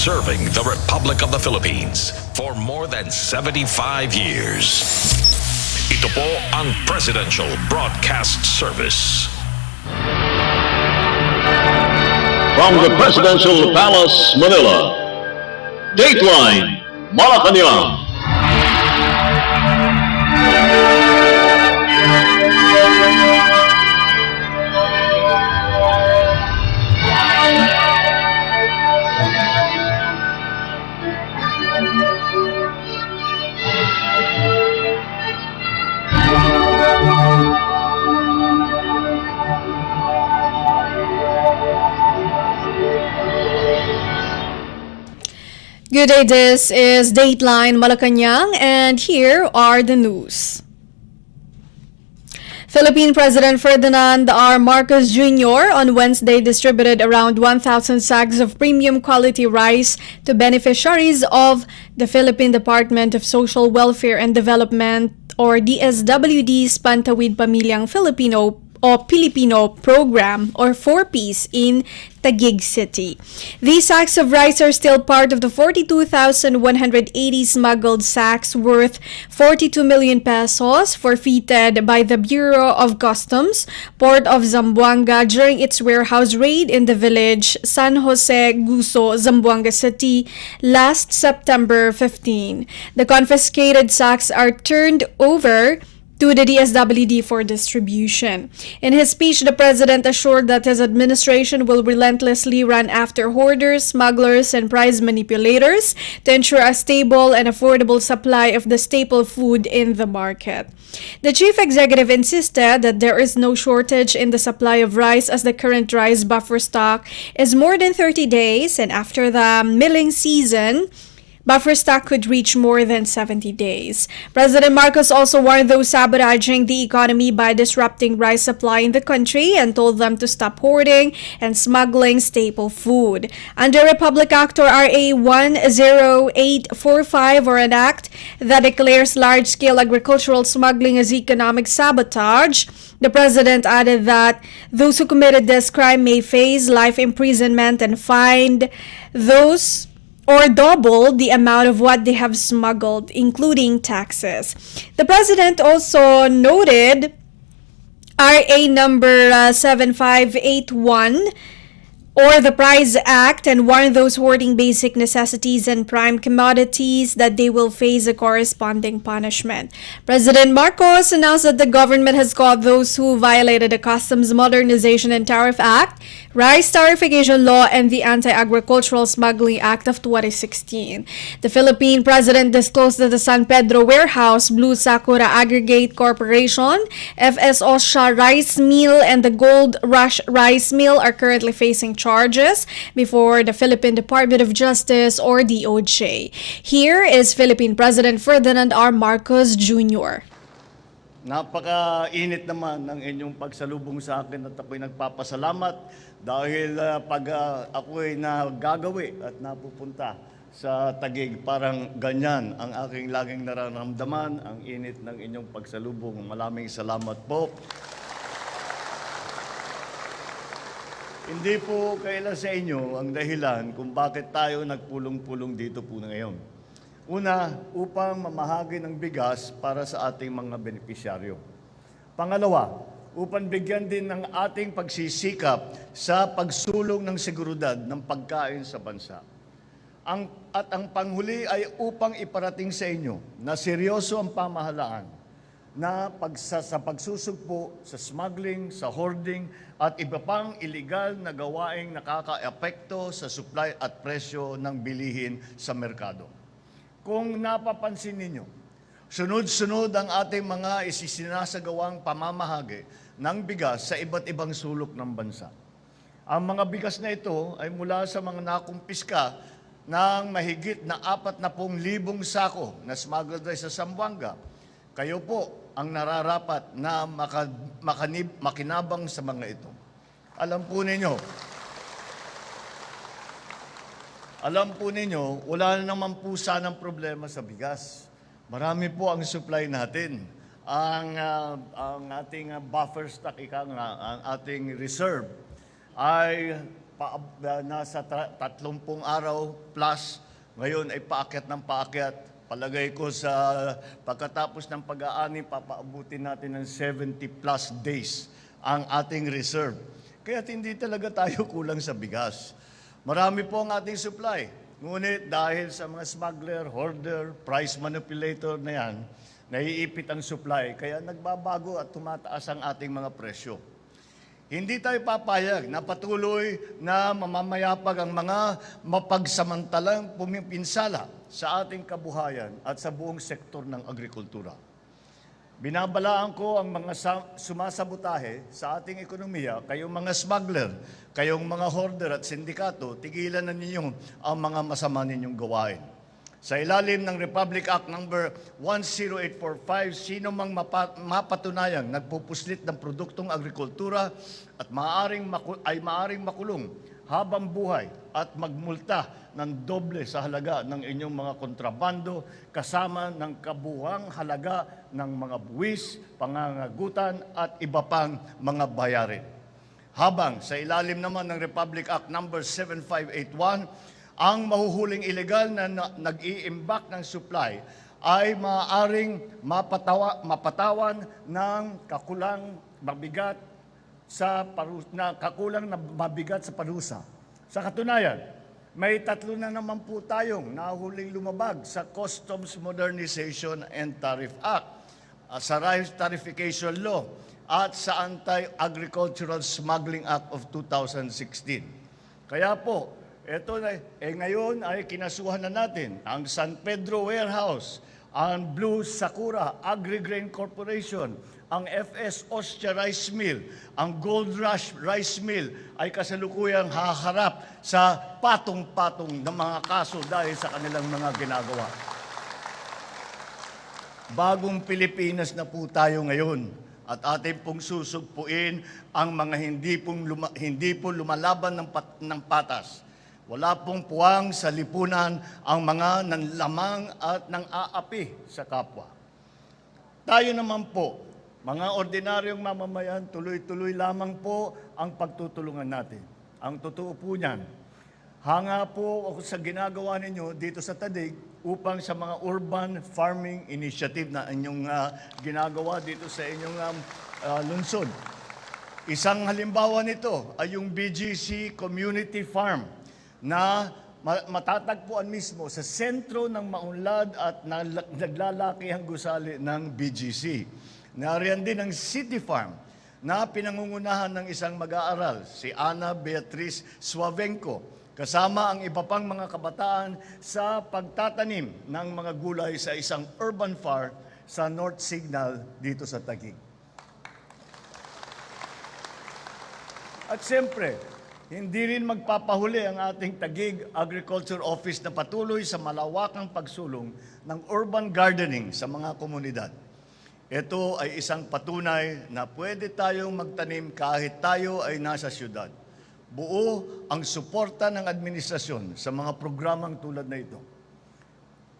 serving the Republic of the Philippines for more than 75 years. Ito po ang Presidential Broadcast Service. From the Presidential Palace, Manila, Dateline Malacañang. Good day, this is Dateline Malacañang, and here are the news. Philippine President Ferdinand R. Marcos Jr. on Wednesday distributed around 1,000 sacks of premium quality rice to beneficiaries of the Philippine Department of Social Welfare and Development or DSWD's Pantawid Pamilyang Filipino program or 4Ps in Taguig City. These sacks of rice are still part of the 42,180 smuggled sacks worth 42 million pesos forfeited by the Bureau of Customs, Port of Zamboanga during its warehouse raid in the village San Jose Guso, Zamboanga City last September 15. The confiscated sacks are turned over to the DSWD for distribution. In his speech, the president assured that his administration will relentlessly run after hoarders, smugglers, and price manipulators to ensure a stable and affordable supply of the staple food in the market. The chief executive insisted that there is no shortage in the supply of rice as the current rice buffer stock is more than 30 days, and after the milling season, buffer stock could reach more than 70 days. President Marcos also warned those sabotaging the economy by disrupting rice supply in the country and told them to stop hoarding and smuggling staple food. Under Republic Act or RA 10845, or an act that declares large-scale agricultural smuggling as economic sabotage, the president added that those who committed this crime may face life imprisonment and fined those or double the amount of what they have smuggled, including taxes. The president also noted RA number 7581 or the Price Act and warned those hoarding basic necessities and prime commodities that they will face a corresponding punishment. President Marcos announced that the government has caught those who violated the Customs Modernization and Tariff Act, Rice Tarification Law, and the Anti-Agricultural Smuggling Act of 2016. The Philippine president disclosed that the San Pedro Warehouse, Blue Sakura Aggregate Corporation, FS Osha Rice Mill, and the Gold Rush Rice Mill are currently facing charges before the Philippine Department of Justice or DOJ. Here is Philippine President Ferdinand R. Marcos Jr. Napaka-init naman ng inyong pagsalubong sa akin at ako'y nagpapasalamat dahil pag ako'y nagagawi at napupunta sa Taguig, parang ganyan ang aking laging nararamdaman, ang init ng inyong pagsalubong. Maraming salamat po. Hindi po kailan sa inyo ang dahilan kung bakit tayo nagpulong-pulong dito po ngayon. Una, upang mamahagi ng bigas para sa ating mga benepisyaryo. Pangalawa, upang bigyan din ng ating pagsisikap sa pagsulong ng seguridad ng pagkain sa bansa. At ang panghuli ay upang iparating sa inyo na seryoso ang pamahalaan na sa pagsusugpo sa smuggling, sa hoarding, at iba pang iligal na gawaing nakaka-epekto sa supply at presyo ng bilihin sa merkado. Kung napapansin ninyo, sunod-sunod ang ating mga isisinasagawang pamamahagi ng bigas sa iba't ibang sulok ng bansa. Ang mga bigas na ito ay mula sa mga nakumpiska ng mahigit na 40,000 sako na smuggled rice sa Zamboanga. Kayo po ang nararapat na makinabang sa mga ito. Alam po ninyo, wala na naman po sanang problema sa bigas. Marami po ang supply natin. Ang ating buffer stock, ang ating reserve, ay nasa 30 araw plus, ngayon ay paakyat ng paakyat. Palagay ko sa pagkatapos ng pag-aani, papaabutin natin ng 70 plus days ang ating reserve. Kaya hindi talaga tayo kulang sa bigas. Marami po ang ating supply. Ngunit dahil sa mga smuggler, hoarder, price manipulator na yan, naiipit ang supply, kaya nagbabago at tumataas ang ating mga presyo. Hindi tayo papayag na patuloy na mamamayapag ang mga mapagsamantalang pumipinsala sa ating kabuhayan at sa buong sektor ng agrikultura. Binabalaan ko ang mga sumasabotahe sa ating ekonomiya, kayong mga smuggler, kayong mga hoarder at sindikato, tigilan na ninyo ang mga masama ninyong gawain. Sa ilalim ng Republic Act number 10845, sino mang mapatunayang nagpupuslit ng produktong agrikultura at maaring makulong habang buhay at magmulta ng doble sa halaga ng inyong mga kontrabando kasama ng kabuuang halaga ng mga buwis, pangangagutan at iba pang mga bayarin. Habang sa ilalim naman ng Republic Act number 7581, ang mahuhuling ilegal na nag-iimbak ng supply ay maaaring mapatawan ng kakulang mabigat sa parusa. Sa katunayan, may 3 na naman po tayong nahuling lumabag sa Customs Modernization and Tariff Act, sa Rice Tarification Law at sa Anti-Agricultural Smuggling Act of 2016. Kaya po, ngayon ay kinasuhan na natin ang San Pedro Warehouse, ang Blue Sakura Agri-Grain Corporation, ang FS Ostia Rice Mill, ang Gold Rush Rice Mill ay kasalukuyang haharap sa patong-patong ng mga kaso dahil sa kanilang mga ginagawa. Bagong Pilipinas na po tayo ngayon at atin pong susugpuin ang mga hindi po lumalaban ng patas. Wala pong puwang sa lipunan ang mga nanlamang at nang-aapi sa kapwa. Tayo naman po, mga ordinaryong mamamayan, tuloy-tuloy lamang po ang pagtutulungan natin. Ang totoo po niyan, hanga po ako sa ginagawa ninyo dito sa Tadig upang sa mga urban farming initiative na inyong ginagawa dito sa inyong lungsod. Isang halimbawa nito ay yung BGC Community Farm na matatagpuan mismo sa sentro ng maunlad at naglalakihang gusali ng BGC. Nariyan din ang City Farm na pinangungunahan ng isang mag-aaral, si Ana Beatriz Suavenco, kasama ang iba pang mga kabataan sa pagtatanim ng mga gulay sa isang urban farm sa North Signal dito sa Taguig. At siyempre, hindi rin magpapahuli ang ating Taguig Agriculture Office na patuloy sa malawakang pagsulong ng urban gardening sa mga komunidad. Ito ay isang patunay na pwede tayong magtanim kahit tayo ay nasa syudad. Buo ang suporta ng administrasyon sa mga programang tulad na ito.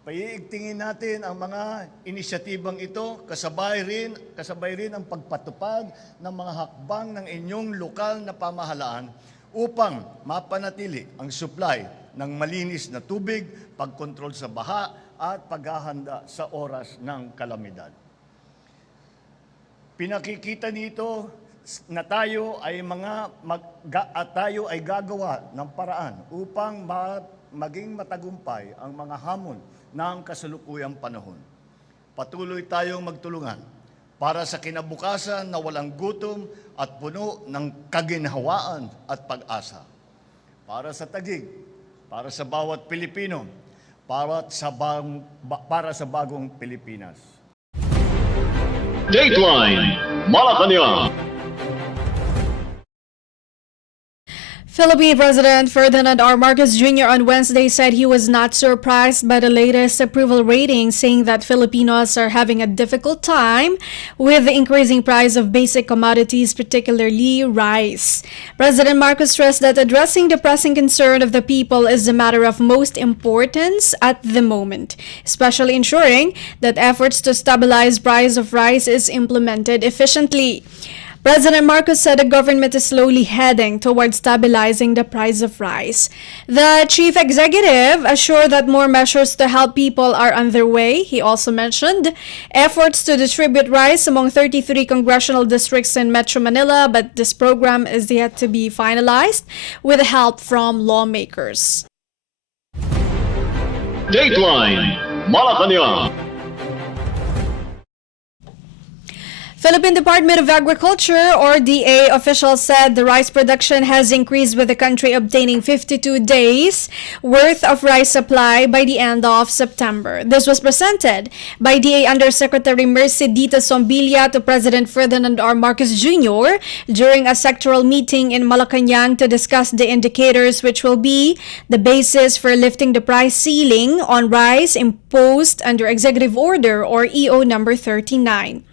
Paiigtingin natin ang mga inisyatibang ito, kasabay rin ang pagpatupad ng mga hakbang ng inyong lokal na pamahalaan upang mapanatili ang supply ng malinis na tubig, pagkontrol sa baha at paghahanda sa oras ng kalamidad. Pinakikita nito na tayo ay gagawa ng paraan upang maging matagumpay ang mga hamon ng kasalukuyang panahon. Patuloy tayong magtulungan para sa kinabukasan na walang gutom at puno ng kaginhawaan at pag-asa. Para sa Taguig, para sa bawat Pilipino, para sa bagong Pilipinas. Dateline Malacañang. Philippine President Ferdinand R. Marcos Jr. on Wednesday said he was not surprised by the latest approval rating, saying that Filipinos are having a difficult time with the increasing price of basic commodities, particularly rice. President Marcos stressed that addressing the pressing concern of the people is a matter of most importance at the moment, especially ensuring that efforts to stabilize price of rice is implemented efficiently. President Marcos said the government is slowly heading towards stabilizing the price of rice. The chief executive assured that more measures to help people are underway. He also mentioned efforts to distribute rice among 33 congressional districts in Metro Manila, but this program is yet to be finalized with help from lawmakers. Dateline Malacañang. Philippine Department of Agriculture or DA officials said the rice production has increased with the country obtaining 52 days worth of rice supply by the end of September. This was presented by DA Undersecretary Mercy Dita Sombilia to President Ferdinand R. Marcos Jr. during a sectoral meeting in Malacañang to discuss the indicators which will be the basis for lifting the price ceiling on rice imposed under Executive Order or EO number 39.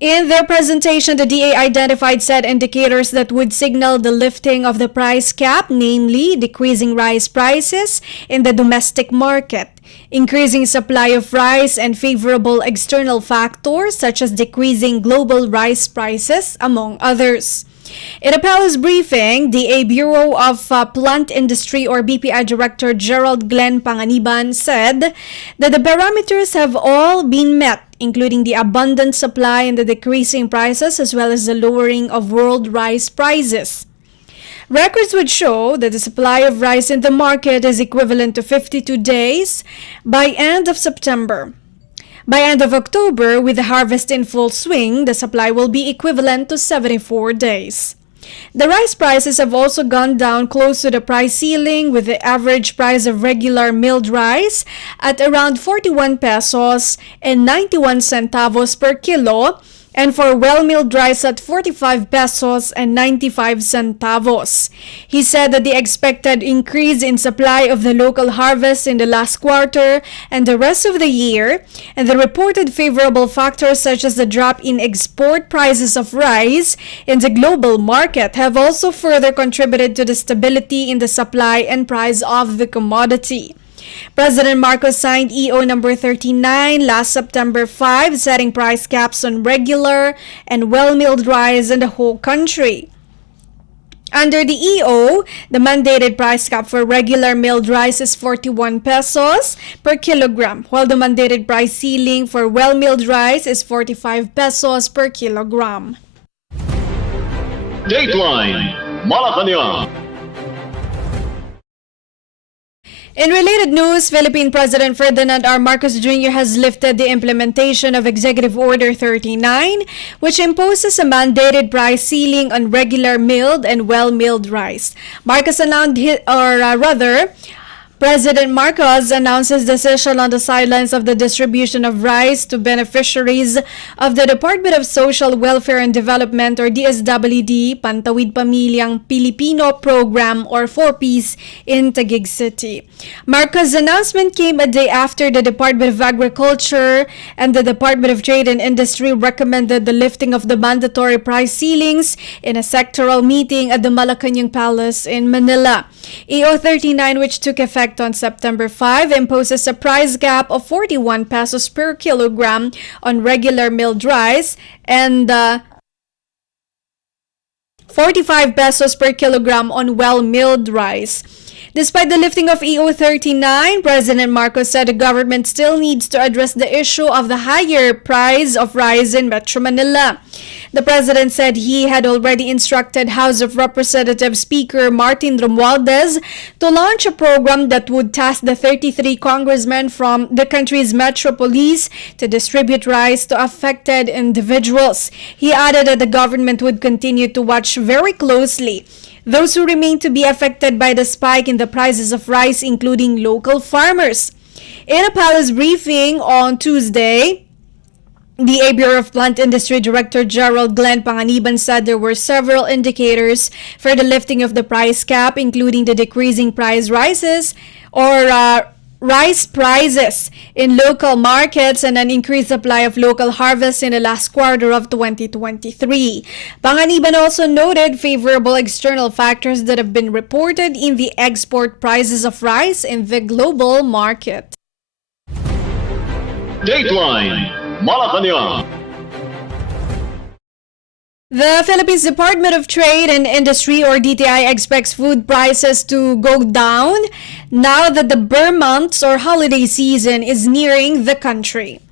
In their presentation, the DA identified said indicators that would signal the lifting of the price cap, namely decreasing rice prices in the domestic market, increasing supply of rice, and favorable external factors such as decreasing global rice prices, among others. In a palace briefing, DA Bureau of Plant Industry or BPI Director Gerald Glenn Panganiban said that the parameters have all been met, including the abundant supply and the decreasing prices as well as the lowering of world rice prices. Records would show that the supply of rice in the market is equivalent to 52 days by end of September. By end of October, with the harvest in full swing, the supply will be equivalent to 74 days. The rice prices have also gone down close to the price ceiling, with the average price of regular milled rice at around 41 pesos and 91 centavos per kilo, and for well-milled rice at 45 pesos and 95 centavos. He said that the expected increase in supply of the local harvest in the last quarter and the rest of the year, and the reported favorable factors such as the drop in export prices of rice in the global market have also further contributed to the stability in the supply and price of the commodity. President Marcos signed EO number 39 last September 5, setting price caps on regular and well-milled rice in the whole country. Under the EO, the mandated price cap for regular milled rice is 41 pesos per kilogram, while the mandated price ceiling for well-milled rice is 45 pesos per kilogram. Dateline Malacañang. In related news, Philippine President Ferdinand R. Marcos Jr. has lifted the implementation of Executive Order 39, which imposes a mandated price ceiling on regular milled and well-milled rice. President Marcos announced his decision on the sidelines of the distribution of rice to beneficiaries of the Department of Social Welfare and Development or DSWD Pantawid Pamilyang Pilipino Program or 4Ps in Taguig City. Marcos' announcement came a day after the Department of Agriculture and the Department of Trade and Industry recommended the lifting of the mandatory price ceilings in a sectoral meeting at the Malacañang Palace in Manila. EO 39, which took effect on September 5, imposes a price cap of 41 pesos per kilogram on regular milled rice and 45 pesos per kilogram on well-milled rice. Despite the lifting of EO 39, President Marcos said the government still needs to address the issue of the higher price of rice in Metro Manila. The president said he had already instructed House of Representatives Speaker Martin Romualdez to launch a program that would task the 33 congressmen from the country's metropolis to distribute rice to affected individuals. He added that the government would continue to watch very closely those who remain to be affected by the spike in the prices of rice, including local farmers. In a palace briefing on Tuesday, the Bureau of Plant Industry Director Gerald Glenn Panganiban said there were several indicators for the lifting of the price cap, including the decreasing price rises rice prices in local markets and an increased supply of local harvests in the last quarter of 2023. Panganiban also noted favorable external factors that have been reported in the export prices of rice in the global market. Dateline Malacañang. The Philippines Department of Trade and Industry or DTI expects food prices to go down now that the Burr months or holiday season is nearing the country.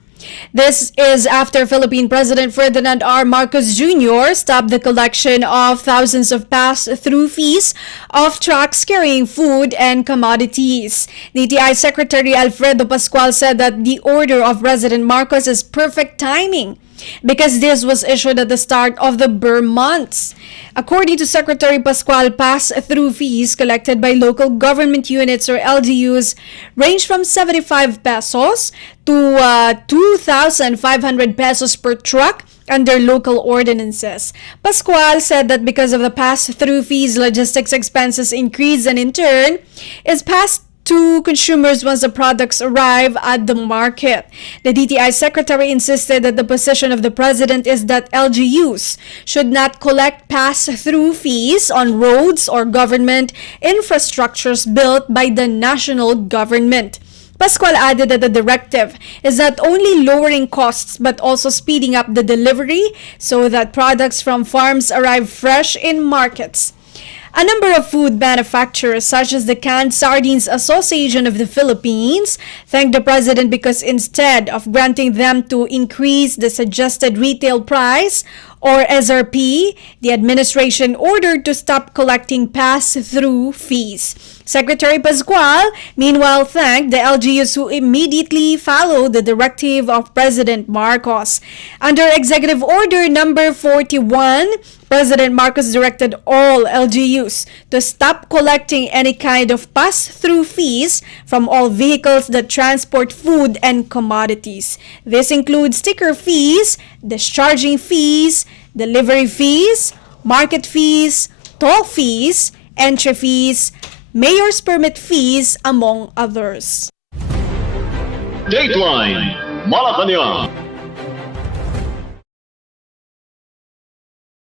This is after Philippine President Ferdinand R. Marcos Jr. stopped the collection of thousands of pass-through fees of trucks carrying food and commodities. DTI Secretary Alfredo Pascual said that the order of President Marcos is perfect timing because this was issued at the start of the Burr months. According to Secretary Pascual, pass-through fees collected by local government units or LGUs range from 75 pesos to 2,500 pesos per truck under local ordinances. Pascual said that because of the pass-through fees, logistics expenses increase and in turn is passed to consumers once the products arrive at the market. The DTI secretary insisted that the position of the president is that LGUs should not collect pass-through fees on roads or government infrastructures built by the national government. Pascual added that the directive is not only lowering costs but also speeding up the delivery so that products from farms arrive fresh in markets. A number of food manufacturers, such as the Canned Sardines Association of the Philippines, thanked the president because instead of granting them to increase the suggested retail price or SRP, the administration ordered to stop collecting pass-through fees. Secretary Pascual, meanwhile, thanked the LGUs who immediately followed the directive of President Marcos. Under Executive Order Number 41, President Marcos directed all LGUs to stop collecting any kind of pass-through fees from all vehicles that transport food and commodities. This includes sticker fees, discharging fees, delivery fees, market fees, toll fees, entry fees, mayor's permit fees, among others. Dateline Malacañang.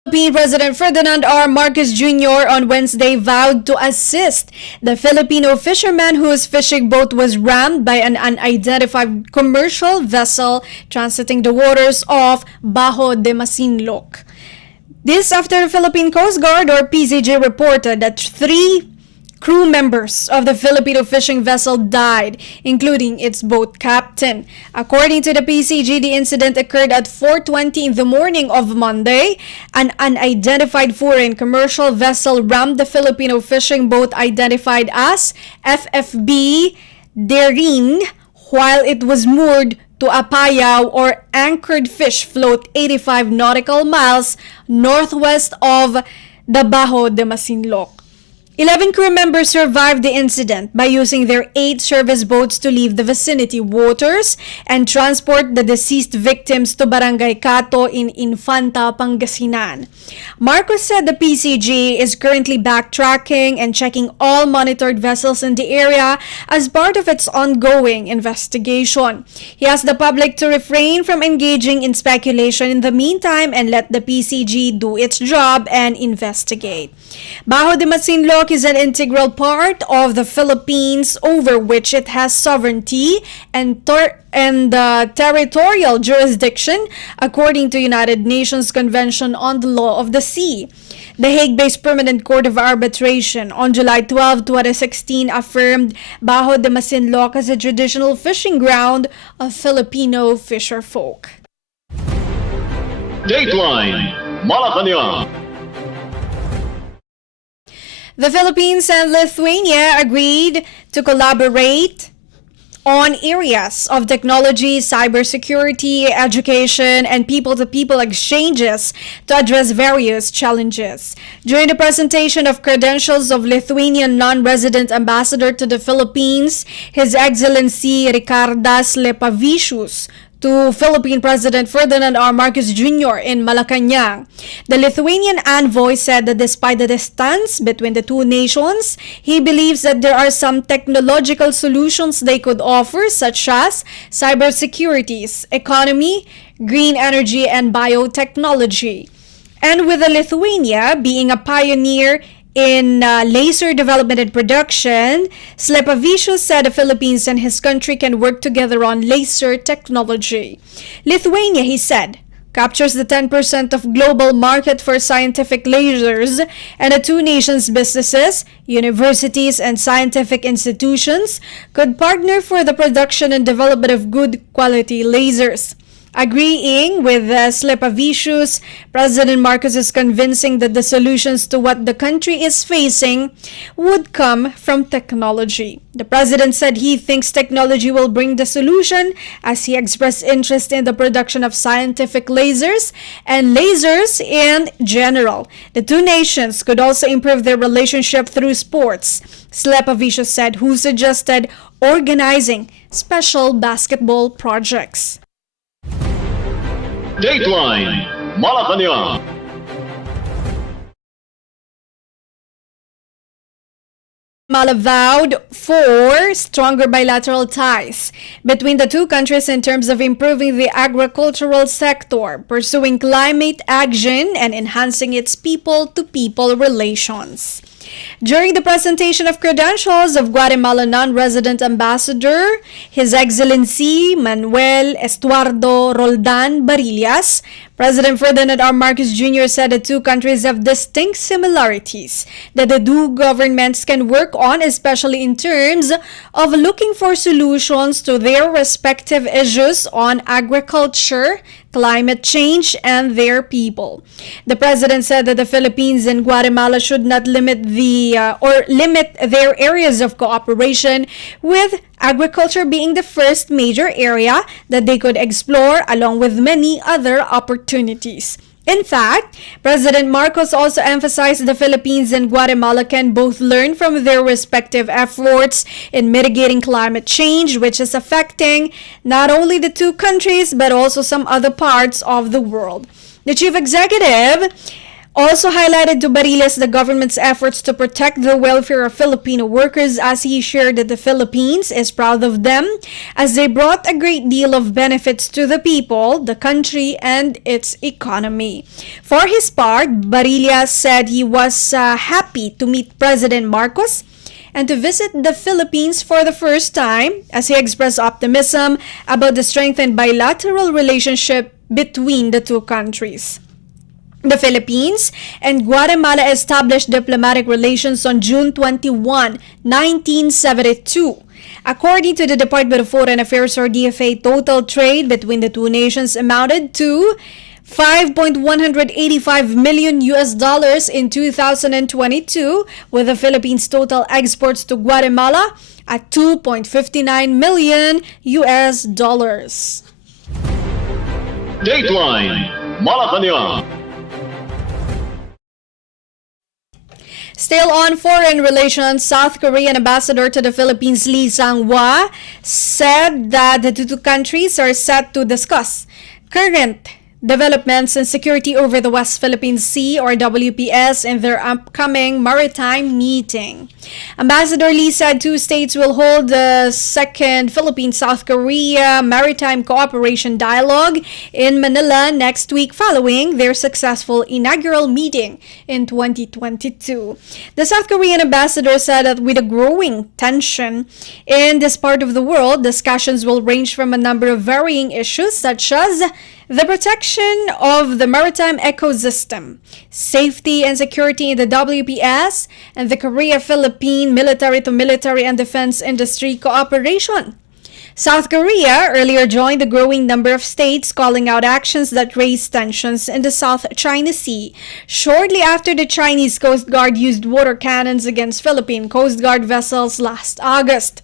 Philippine President Ferdinand R. Marcos Jr. on Wednesday vowed to assist the Filipino fisherman whose fishing boat was rammed by an unidentified commercial vessel transiting the waters off Bajo de Masinloc. This after the Philippine Coast Guard or PCG reported that 3 crew members of the Filipino fishing vessel died, including its boat captain. According to the PCG, the incident occurred at 4:20 in the morning of Monday. An unidentified foreign commercial vessel rammed the Filipino fishing boat identified as FFB Derin while it was moored to a payaw or anchored fish float 85 nautical miles northwest of the Bajo de Masinloc. 11 crew members survived the incident by using their 8 service boats to leave the vicinity waters and transport the deceased victims to Barangay Cato in Infanta, Pangasinan. Marcos said the PCG is currently backtracking and checking all monitored vessels in the area as part of its ongoing investigation. He asked the public to refrain from engaging in speculation in the meantime and let the PCG do its job and investigate. Bajo de Masinloc is an integral part of the Philippines over which it has sovereignty and territorial jurisdiction according to United Nations Convention on the Law of the Sea. The Hague-based Permanent Court of Arbitration on July 12, 2016 affirmed Bajo de Masinloc as a traditional fishing ground of Filipino fisherfolk. Dateline Malacañang. The Philippines and Lithuania agreed to collaborate on areas of technology, cybersecurity, education, and people-to-people exchanges to address various challenges. During the presentation of credentials of Lithuanian non-resident ambassador to the Philippines, His Excellency Ricardas Lepavicius, to Philippine President Ferdinand R. Marcos Jr. in Malacañang. The Lithuanian envoy said that despite the distance between the two nations, he believes that there are some technological solutions they could offer, such as cybersecurity, economy, green energy, and biotechnology. And with Lithuania being a pioneer in laser development and production, Slepavicius said the Philippines and his country can work together on laser technology. Lithuania, he said, captures the 10% of global market for scientific lasers, and the two nations' businesses, universities, and scientific institutions could partner for the production and development of good quality lasers. Agreeing with the slip of issues, President Marcos is convincing that the solutions to what the country is facing would come from technology. The president said he thinks technology will bring the solution, as he expressed interest in the production of scientific lasers and lasers in general. The two nations could also improve their relationship through sports, Slepovicius said, who suggested organizing special basketball projects. Dateline Malacañang. Guatemala vowed for stronger bilateral ties between the two countries in terms of improving the agricultural sector, pursuing climate action, and enhancing its people-to-people relations. During the presentation of credentials of Guatemala non-resident ambassador, His Excellency Manuel Estuardo Roldan Barillas, President Ferdinand R. Marcos Jr. said the two countries have distinct similarities that the two governments can work on, especially in terms of looking for solutions to their respective issues on agriculture, climate change, and their people. The president said that the Philippines and Guatemala should not limit their areas of cooperation, with agriculture being the first major area that they could explore, along with many other opportunities. In fact, President Marcos also emphasized the Philippines and Guatemala can both learn from their respective efforts in mitigating climate change, which is affecting not only the two countries but also some other parts of the world. The chief executive also highlighted to Barillas the government's efforts to protect the welfare of Filipino workers, as he shared that the Philippines is proud of them as they brought a great deal of benefits to the people, the country, and its economy. For his part, Barillas said he was happy to meet President Marcos and to visit the Philippines for the first time, as he expressed optimism about the strengthened bilateral relationship between the two countries. The Philippines and Guatemala established diplomatic relations on June 21, 1972. According to the Department of Foreign Affairs or DFA, total trade between the two nations amounted to $5.185 million in 2022, with the Philippines' total exports to Guatemala at $2.59 million. Dateline Malacañang. Still on foreign relations, South Korean ambassador to the Philippines Lee Sang-hwa said that the two countries are set to discuss current developments and security over the West Philippine Sea, or WPS, in their upcoming maritime meeting. Ambassador Lee said two states will hold the second Philippines-South Korea Maritime Cooperation Dialogue in Manila next week, following their successful inaugural meeting in 2022. The South Korean ambassador said that with a growing tension in this part of the world, discussions will range from a number of varying issues such as the protection of the maritime ecosystem, safety and security in the WPS, and the Korea-Philippine military-to-military and defense industry cooperation. South Korea earlier joined the growing number of states calling out actions that raise tensions in the South China Sea, shortly after the Chinese Coast Guard used water cannons against Philippine Coast Guard vessels last August.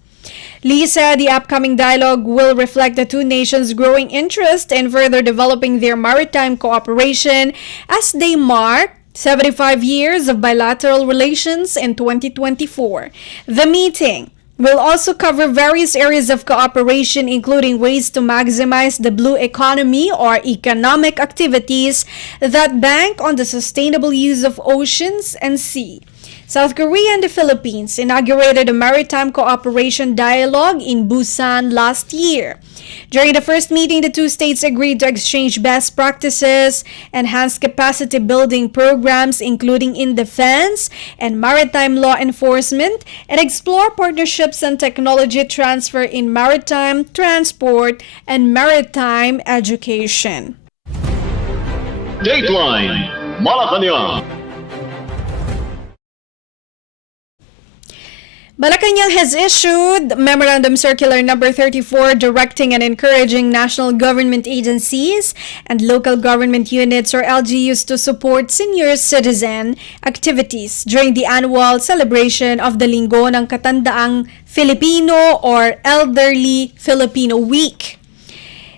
Lee said the upcoming dialogue will reflect the two nations' growing interest in further developing their maritime cooperation as they mark 75 years of bilateral relations in 2024. The meeting will also cover various areas of cooperation, including ways to maximize the blue economy, or economic activities that bank on the sustainable use of oceans and sea. South Korea and the Philippines inaugurated a maritime cooperation dialogue in Busan last year. During the first meeting, the two states agreed to exchange best practices, enhance capacity building programs, including in defense and maritime law enforcement, and explore partnerships and technology transfer in maritime transport and maritime education. Dateline Malacañang. Malacañang has issued Memorandum Circular Number 34 directing and encouraging national government agencies and local government units or LGUs to support senior citizen activities during the annual celebration of the Linggo ng Katandaang Filipino or Elderly Filipino Week.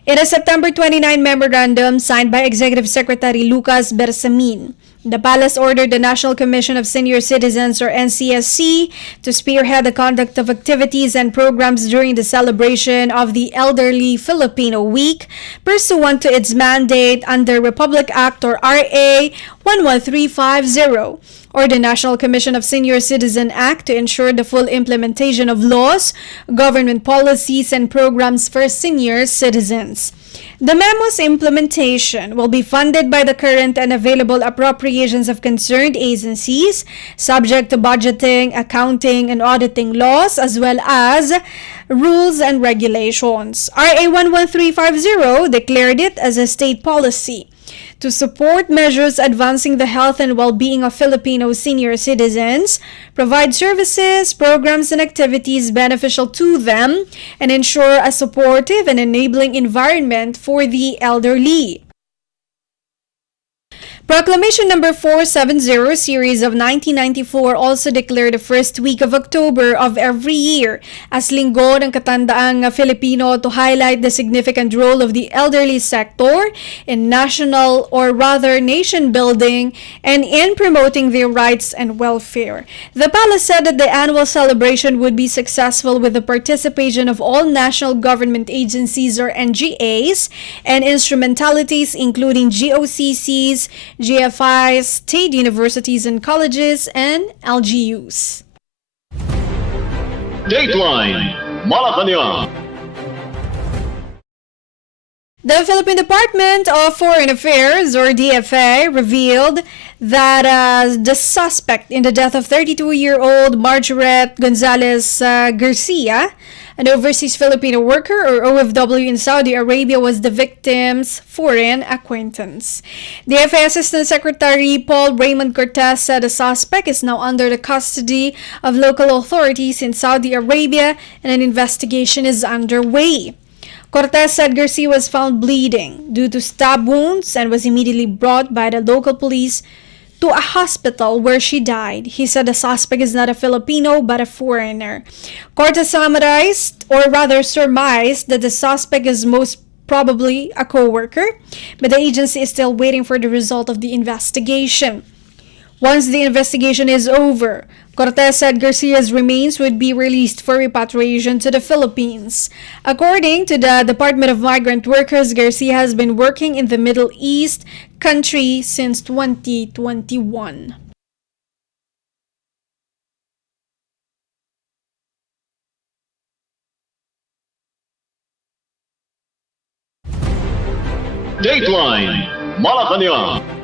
In a September 29 memorandum signed by Executive Secretary Lucas Bersamin, the Palace ordered the National Commission of Senior Citizens or NCSC to spearhead the conduct of activities and programs during the celebration of the Elderly Filipino Week pursuant to its mandate under Republic Act or RA 11350 or the National Commission of Senior Citizen Act to ensure the full implementation of laws, government policies, and programs for senior citizens. The memo's implementation will be funded by the current and available appropriations of concerned agencies, subject to budgeting, accounting, and auditing laws, as well as rules and regulations. RA 11350 declared it as a state policy to support measures advancing the health and well-being of Filipino senior citizens, provide services, programs, and activities beneficial to them, and ensure a supportive and enabling environment for the elderly. Proclamation number 470 series of 1994 also declared the first week of October of every year as Linggo ng Katandaang Filipino to highlight the significant role of the elderly sector in national or rather nation building and in promoting their rights and welfare. The palace said that the annual celebration would be successful with the participation of all national government agencies or NGAs and instrumentalities including GOCCs, GFIs, state universities and colleges, and LGUs. Dateline Malacañang. The Philippine Department of Foreign Affairs, or DFA, revealed that the suspect in the death of 32-year-old Margaret Gonzalez Garcia, an overseas Filipino worker or OFW in Saudi Arabia, was the victim's foreign acquaintance. DFA Assistant Secretary Paul Raymond Cortez said the suspect is now under the custody of local authorities in Saudi Arabia and an investigation is underway. Cortez said Garcia was found bleeding due to stab wounds and was immediately brought by the local police to a hospital where she died. He said the suspect is not a Filipino but a foreigner. Cortez surmised that the suspect is most probably a co-worker, but the agency is still waiting for the result of the investigation. Once the investigation is over, Cortez said Garcia's remains would be released for repatriation to the Philippines. According to the Department of Migrant Workers, Garcia has been working in the Middle East country since 2021. Dateline Malacañang.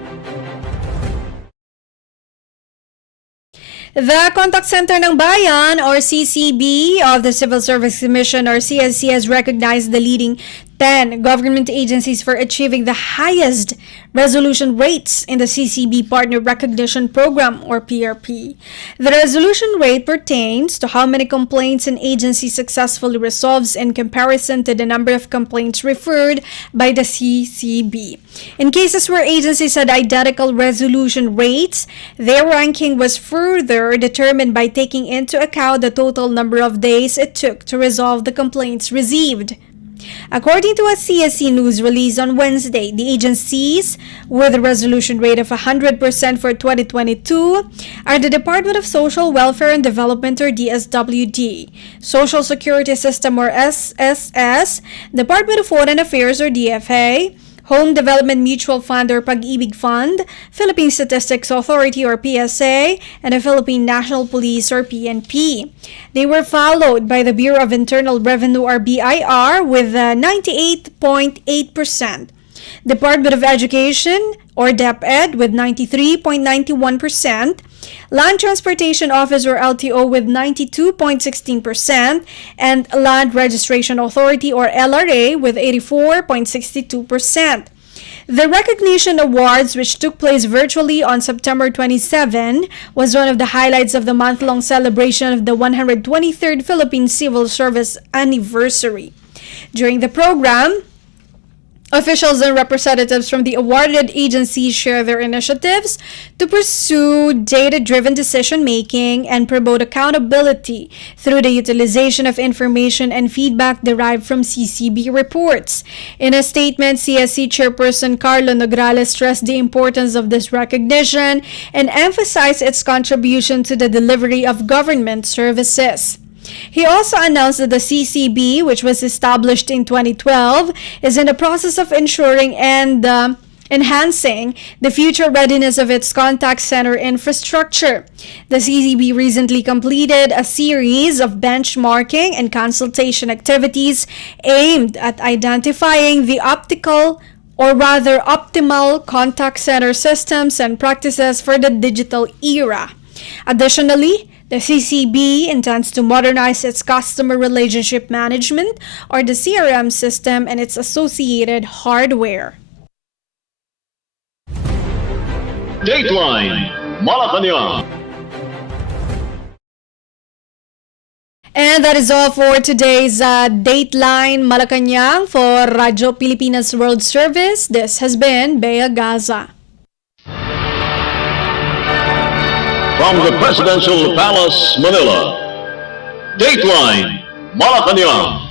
The Contact Center ng Bayan or CCB of the Civil Service Commission or CSC has recognized the leading 10 government agencies for achieving the highest resolution rates in the CCB Partner Recognition Program or PRP. The resolution rate pertains to how many complaints an agency successfully resolves in comparison to the number of complaints referred by the CCB. In cases where agencies had identical resolution rates, their ranking was further determined by taking into account the total number of days it took to resolve the complaints received. According to a CSC news release on Wednesday, the agencies with a resolution rate of 100% for 2022 are the Department of Social Welfare and Development or DSWD, Social Security System or SSS, Department of Foreign Affairs or DFA, Home Development Mutual Fund or Pag-ibig Fund, Philippine Statistics Authority or PSA, and the Philippine National Police or PNP. They were followed by the Bureau of Internal Revenue or BIR with 98.8%, Department of Education or DepEd with 93.91%, Land Transportation Office or LTO with 92.16%, and Land Registration Authority or LRA with 84.62%. The recognition awards, which took place virtually on September 27, was one of the highlights of the month-long celebration of the 123rd Philippine Civil Service anniversary. During the program, officials and representatives from the awarded agencies share their initiatives to pursue data-driven decision-making and promote accountability through the utilization of information and feedback derived from CCB reports. In a statement, CSC Chairperson Carlo Nograles stressed the importance of this recognition and emphasized its contribution to the delivery of government services. He also announced that the CCB, which was established in 2012, is in the process of ensuring and enhancing the future readiness of its contact center infrastructure. The CCB recently completed a series of benchmarking and consultation activities aimed at identifying the optimal contact center systems and practices for the digital era. Additionally, the CCB intends to modernize its customer relationship management, or the CRM system, and its associated hardware. Dateline Malacañang. And that is all for today's Dateline Malacañang for Radyo Pilipinas World Service. This has been Bea Gaza. From the Presidential Palace, Manila, Dateline Malacañang.